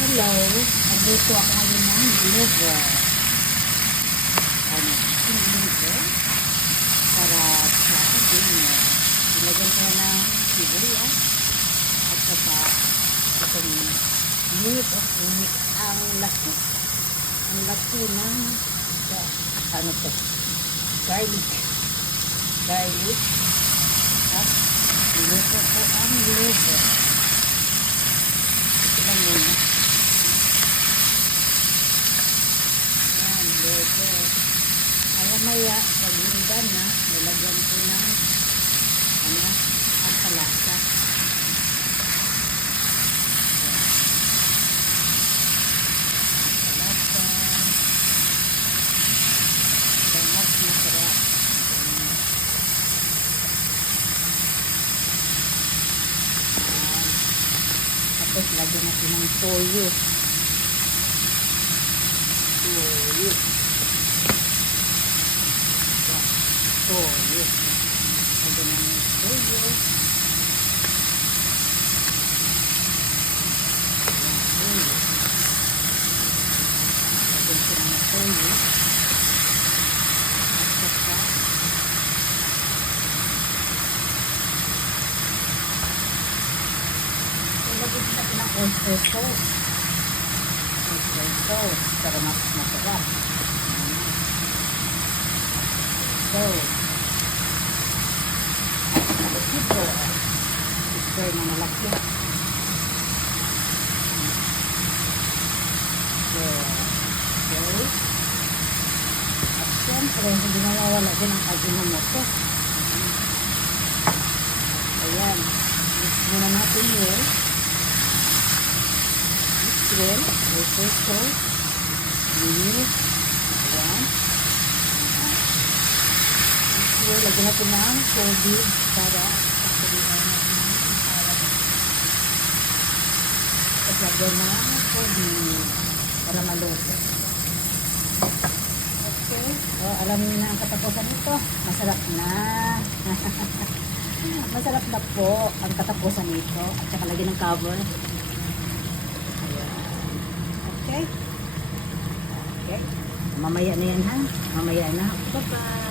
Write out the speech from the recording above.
Hello, nagluto ako ngayon ng liver. Liver para sa dinner. Ilagyan ko ng sibuyas at saka itong meat ang laki. Ang laki ng garlic. At iluto ko ang liver. Ito lang muna. Kaya maya, pag-lindan na, nilagyan ko ng ang palasa. Palasa. Mas masarap. Tapos lagyan natin ng toyo. Toyo. Lagyan ng toyo. Lagyan ko ng toyo. At saka lagyan natin ng oyster sauce. Oyster sauce para mas masarap. So, ito na malaki. Okay. At siyempre, hindi nawawala din ang ajinomoto. Ayan. Mix muna natin yun. Mix well. Oyster sauce. Mix. Ayan. Lagyan natin ng tubig para pagkabihan natin ng alam. At lagyan ng tubig para maluto. Okay. So, alam niyo na ang katapusan nito. Masarap na. Masarap na po ang katapusan nito. At saka lagyan ng cover. Ayan. Okay. Okay. Mamaya na yan ha. Mamaya na. Bye-bye.